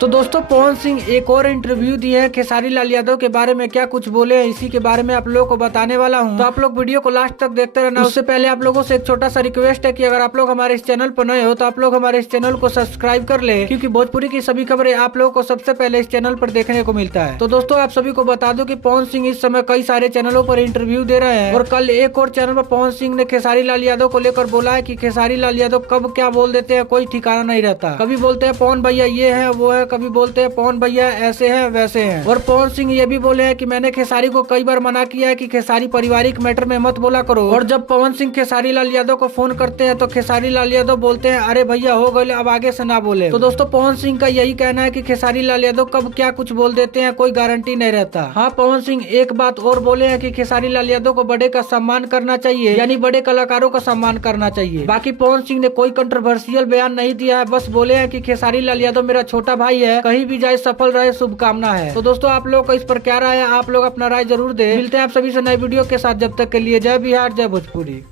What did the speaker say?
तो दोस्तों पवन सिंह एक और इंटरव्यू दिए हैं खेसारी लाल यादव के बारे में, क्या कुछ बोले हैं इसी के बारे में आप लोगों को बताने वाला हूं। तो आप लोग वीडियो को लास्ट तक देखते रहना। उससे पहले आप लोगों से एक छोटा सा रिक्वेस्ट है कि अगर आप लोग हमारे इस चैनल पर नए हो तो आप लोग हमारे इस चैनल को सब्सक्राइब कर ले, क्योंकि भोजपुरी की सभी खबरें आप लोगों को सबसे पहले इस चैनल पर देखने को मिलता है। तो दोस्तों आप सभी को बता दो कि पवन सिंह इस समय कई सारे चैनलों पर इंटरव्यू दे रहे हैं और कल एक और चैनल पर पवन सिंह ने खेसारी लाल यादव को लेकर बोला है कि खेसारी लाल यादव कब क्या बोल देते हैं कोई ठिकाना नहीं रहता। कभी बोलते हैं पवन भैया ये है वो है, कभी बोलते हैं पवन भैया ऐसे हैं वैसे हैं। और पवन सिंह ये भी बोले हैं कि मैंने खेसारी को कई बार मना किया है कि खेसारी पारिवारिक मैटर में मत बोला करो। और जब पवन सिंह खेसारी लाल यादव को फोन करते हैं तो खेसारी लाल यादव बोलते हैं अरे भैया हो गए अब आगे से ना बोले। तो दोस्तों पवन सिंह का यही कहना है कि खेसारी लाल यादव कब क्या कुछ बोल देते हैं कोई गारंटी नहीं रहता। हाँ पवन सिंह एक बात और बोले हैं कि खेसारी लाल यादव को बड़े का सम्मान करना चाहिए, यानी बड़े कलाकारों का सम्मान करना चाहिए। बाकी पवन सिंह ने कोई कंट्रोवर्शियल बयान नहीं दिया है, बस बोले हैं कि खेसारी लाल यादव मेरा छोटा भाई है, कहीं भी जाए सफल रहे, शुभकामना है। तो दोस्तों आप लोग को इस पर क्या राय है, आप लोग अपना राय जरूर दें। मिलते हैं आप सभी से नए वीडियो के साथ, जब तक के लिए जय बिहार जय भोजपुरी।